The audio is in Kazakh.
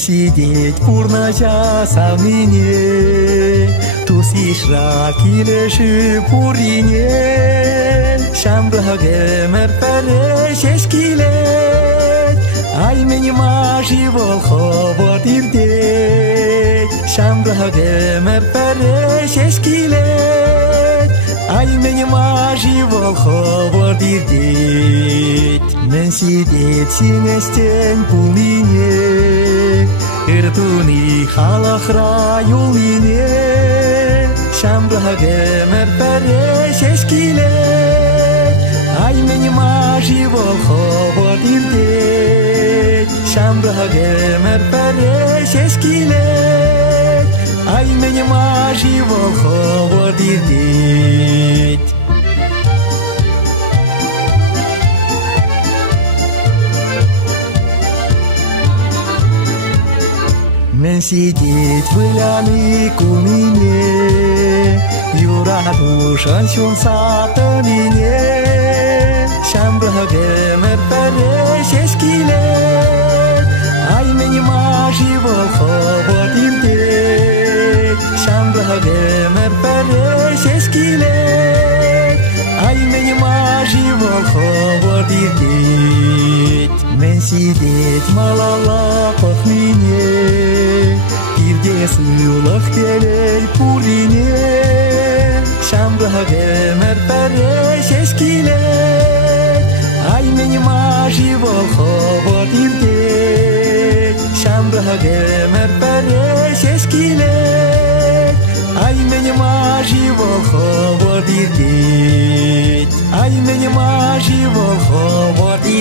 сидеть пурнажа самине, тусишра килеши пурине, шамбраге мерпере шешкилет, ай мени мажи волхо дирдет, шамбраге мерпере шешкилет, ай мени мажи волхо дирдет. Мен сидеть синестен пулине, иртуни халахра юлине, шамбраге мерпере шешкилет, ай мени мажи волхо дирдет, шамбраге мерпере шешкилет, ай мени мажи волхо дирдет. Мен сидеть вылями кумине, юра душан шун сатанине, шамбраге мерпере шешкилет, ай мени мажи волхо дирдет, шамбраге мерпере шешкилет, ай мени мажи волхо дирдет. Мен сидеть малала пахнине, ирде сылах телей пулине, шамбраге мерпере шешкилет, ай мени мажи волхо дирдет, шамбраге мерпере шешкилет, ай мени мажи волхо дирдет, ай мени мажи волхо дирдет.